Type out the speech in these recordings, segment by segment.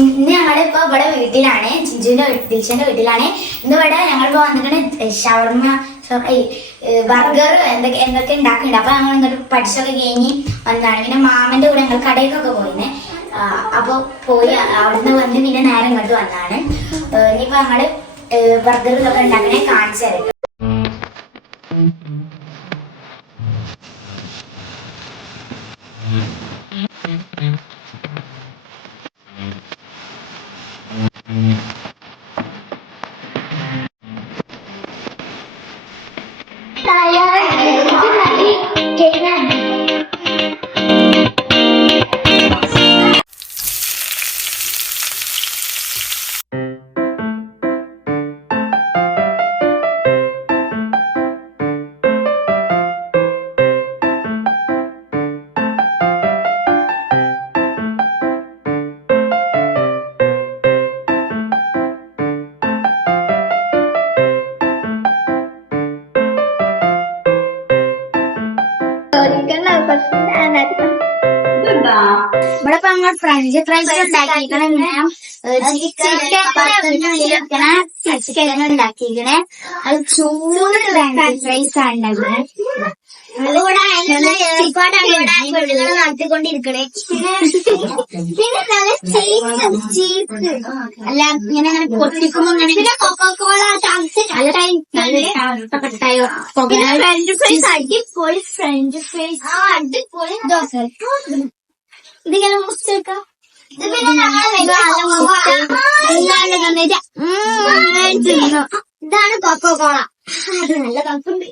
ഇന്ന് ഞങ്ങളിപ്പോ ഇവിടെ വീട്ടിലാണ് ചിഞ്ചുവിന്റെ ദിൽഷന്റെ വീട്ടിലാണ്. ഇന്ന് ഇവിടെ ഞങ്ങളിപ്പോ വന്നിട്ട് ഷവർമ ബർഗർ എന്തൊക്കെ എന്തൊക്കെ ഉണ്ടാക്കുന്നുണ്ട്. അപ്പൊ ഞങ്ങൾ ഇങ്ങോട്ട് പഠിച്ചൊക്കെ കഴിഞ്ഞ് വന്നതാണ്. പിന്നെ മാമന്റെ കൂടെ ഞങ്ങൾ കടയിലേക്കൊക്കെ പോയിന്നെ അപ്പൊ പോയി അവിടുന്ന് വന്ന് പിന്നെ നേരെ ഇങ്ങോട്ട് വന്നതാണ്. ഇനിയിപ്പോ ഞങ്ങൾ ബർഗർ ഇതൊക്കെ ഉണ്ടാക്കണേ കാണിച്ചു തരാം ഇവിടെ ഇപ്പൊ ഞങ്ങൾ ഫ്രഞ്ച് ഫ്രൈസ് ഉണ്ടാക്കിയിരിക്കണ. ചിക്കൻ വെക്കണ ചിക്കൻ ഉണ്ടാക്കിയിരിക്കണേ. അത് ചൂട് ഫ്രൈസ് ആണ് ഉണ്ടാക്കുന്നത് നടത്തിക്കൊണ്ടിരിക്കണേ അല്ല ഇങ്ങനെ അങ്ങനെ പൊട്ടിക്കുമ്പോ ഇങ്ങനെ പിന്നെ കൊക്കോകോള കട്ടായോ ഫ്രഞ്ച് ഫ്രൈസ് അടിപൊളി ഫ്രഞ്ച് ഫ്രൈസ് ആ അടിപൊളി ദോശ ഇതിങ്ങനെ മുറിച്ചേക്കാം ഇതാണ് കൊക്കോ കോള അത് നല്ല തണുപ്പുണ്ട്.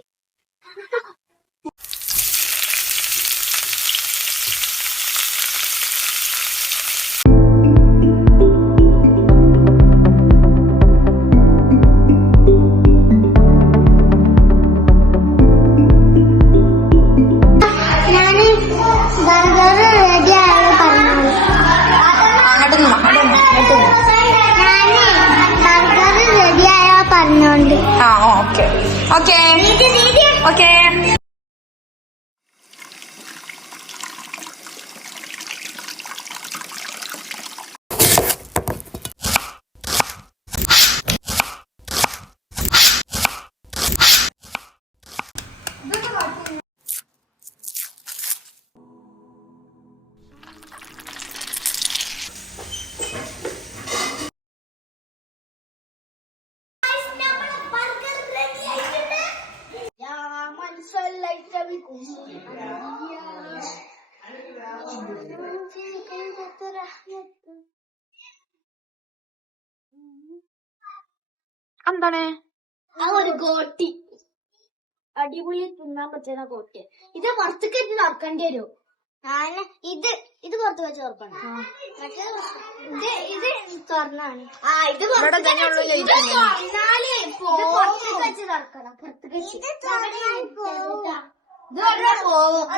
ഓക്കെ ഓക്കെ എന്താണ്? ആ ഒരു ഗോട്ടി. അടിപൊളി തിന്നാൻ പറ്റുന്ന ഗോട്ടി. ഇത് പുറത്തേക്ക് കയറ്റി തുറക്കേണ്ടി വരും. ഞാൻ ഇത് ഇത് പുറത്ത് വെച്ച് തുറക്കണം ഇത് ഇത് തുറന്നാണ്. ആ ഇത്. തുറന്നാൽ പുറത്തേക്ക് വെച്ച് തുറക്കണം പുറത്തേക്ക് വെച്ച്. ഇത് പറഞ്ഞാ പോവും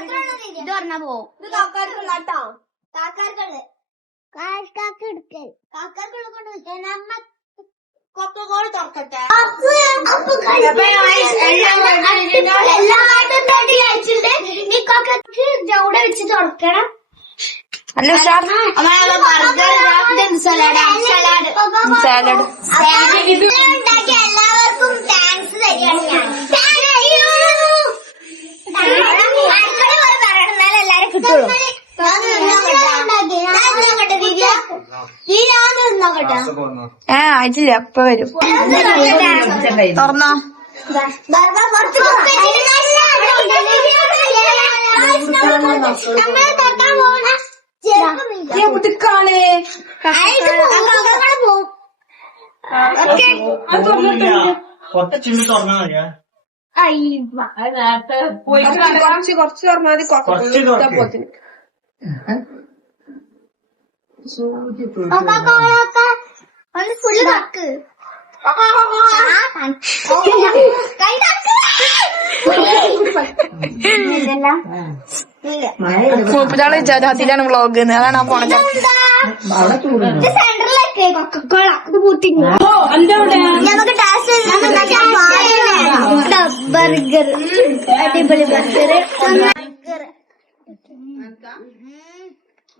ഇത് പറഞ്ഞാ പോവും ഇത് കാക്കാർക്ക് നട്ടോ കാക്കാർക്കുള്ള കാക്കാർക്ക് എടുക്കൽ കാക്കാർക്കുള്ള കൊണ്ട് വെച്ചാൽ നമ്മ കൊക്കോൾ തുറക്കട്ടെ എല്ലാവരും തടി അയച്ചിട്ട് നീ കൊക്കക്ക് ജൗടെ വെച്ച് തുറക്കണം അല്ല ഉഷാർ ബർഗർ സലാഡ് സലാഡ് എല്ലാവർക്കും താങ്ക്സ് തരികയാണ് ഏ ആയിട്ടില്ല ഇപ്പൊ വരും. തുറന്നോ. പുതുക്കാണ്. കുറച്ച് കുറച്ച് തുറന്നാൽ മതി. കുറച്ച് തുറക്ക്. ഫുള്ള് കക്ക് കൈ ജാതിയിലാണ് വ്ളോഗ് അതാണ് ആ പോണത് സെന്ററിലേക്ക് കൊക്കക്കോള ഇത് പൂട്ടി നമുക്ക് ബർഗർ അടിപൊളി ബർഗർ ബർഗർ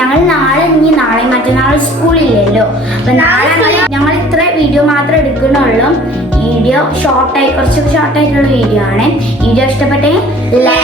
ഞങ്ങൾ നാളെ ഇനി നാളെ മറ്റന്നാൾ സ്കൂളില്ലല്ലോ. അപ്പൊ നാളെ ഞങ്ങൾ ഇത്ര വീഡിയോ മാത്രം എടുക്കുന്നുള്ളൂ. വീഡിയോ ഷോർട്ടായി കുറച്ച് ഷോർട്ടായിട്ടുള്ള വീഡിയോ ആണ്. വീഡിയോ ഇഷ്ടപ്പെട്ടെങ്കിൽ ലൈക്ക്